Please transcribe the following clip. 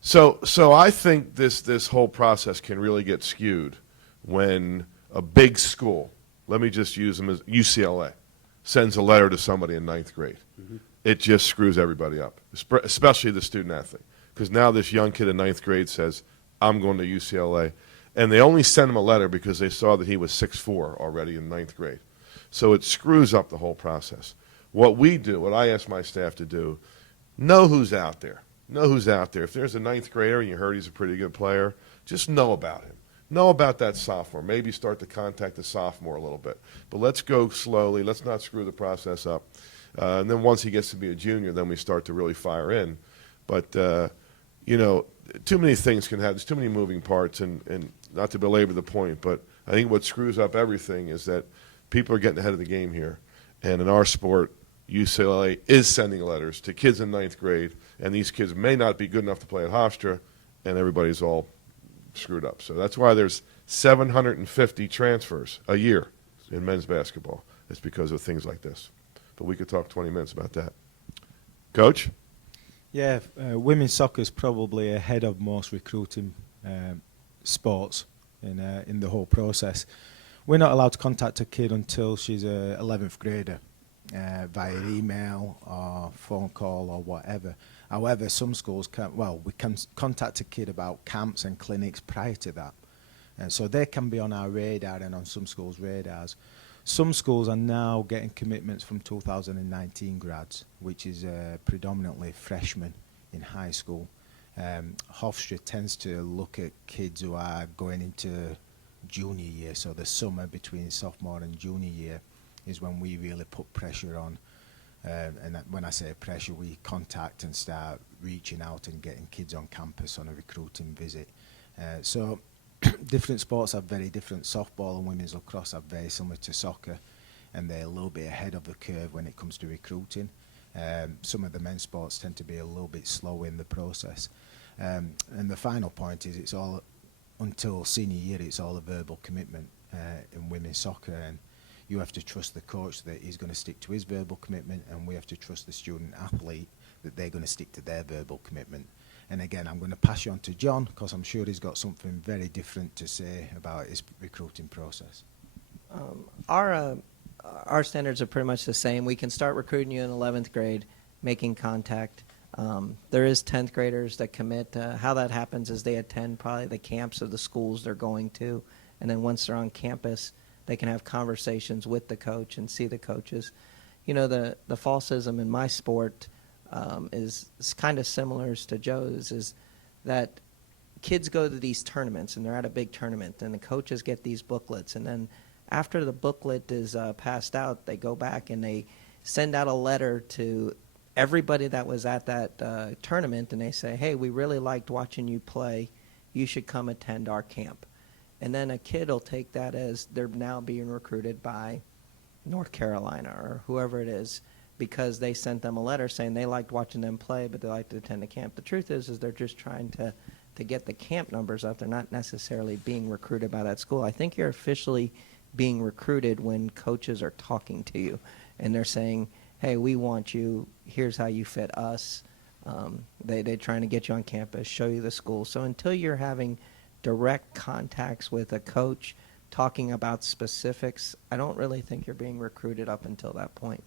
So I think this whole process can really get skewed when a big school, let me just use them as UCLA, sends a letter to somebody in ninth grade. It just screws everybody up, especially the student athlete. Because now this young kid in ninth grade says, I'm going to UCLA. And they only sent him a letter because they saw that he was 6'4" already in ninth grade. So it screws up the whole process. What we do, what I ask my staff to do, know who's out there. Know who's out there. If there's a ninth grader and you heard he's a pretty good player, just know about him. Know about that sophomore. Maybe start to contact the sophomore a little bit. But let's go slowly. Let's not screw the process up. And then once he gets to be a junior, then we start to really fire in. But, too many things can happen. There's too many moving parts. And not to belabor the point, but I think what screws up everything is that people are getting ahead of the game here. And in our sport, UCLA is sending letters to kids in ninth grade, and these kids may not be good enough to play at Hofstra, and everybody's all screwed up. So that's why there's 750 transfers a year in men's basketball. It's because of things like this. But we could talk 20 minutes about that. Coach? Yeah, women's soccer is probably ahead of most recruiting sports in the whole process. We're not allowed to contact a kid until she's a 11th grader via email or phone call or whatever. However, some schools we can contact a kid about camps and clinics prior to that. And so they can be on our radar and on some schools' radars. Some schools are now getting commitments from 2019 grads, which is predominantly freshmen in high school. Hofstra tends to look at kids who are going into junior year, so the summer between sophomore and junior year is when we really put pressure on. And when I say pressure, we contact and start reaching out and getting kids on campus on a recruiting visit. So different sports have very different. Softball and women's lacrosse are very similar to soccer, and they're a little bit ahead of the curve when it comes to recruiting. Some of the men's sports tend to be a little bit slow in the process. And the final point is it's all, until senior year, it's all a verbal commitment in women's soccer, and you have to trust the coach that he's going to stick to his verbal commitment, and we have to trust the student athlete that they're going to stick to their verbal commitment. And again, I'm going to pass you on to John because I'm sure he's got something very different to say about his recruiting process. Our standards are pretty much the same. We can start recruiting you in 11th grade, making contact. There is 10th graders that commit. How that happens is they attend probably the camps of the schools they're going to, and then once they're on campus, they can have conversations with the coach and see the coaches. You know, the falsism in my sport is kind of similar to Joe's, is that kids go to these tournaments, and they're at a big tournament, and the coaches get these booklets, and then after the booklet is passed out, they go back and they send out a letter to everybody that was at that tournament, and they say, hey, we really liked watching you play. You should come attend our camp. And then a kid will take that as they're now being recruited by North Carolina or whoever it is because they sent them a letter saying they liked watching them play, but they liked to attend the camp. The truth is they're just trying to get the camp numbers up. They're not necessarily being recruited by that school. I think you're officially being recruited when coaches are talking to you and they're saying, hey, we want you. Here's how you fit us. They're trying to get you on campus, show you the school. So until you're having direct contacts with a coach talking about specifics, I don't really think you're being recruited up until that point.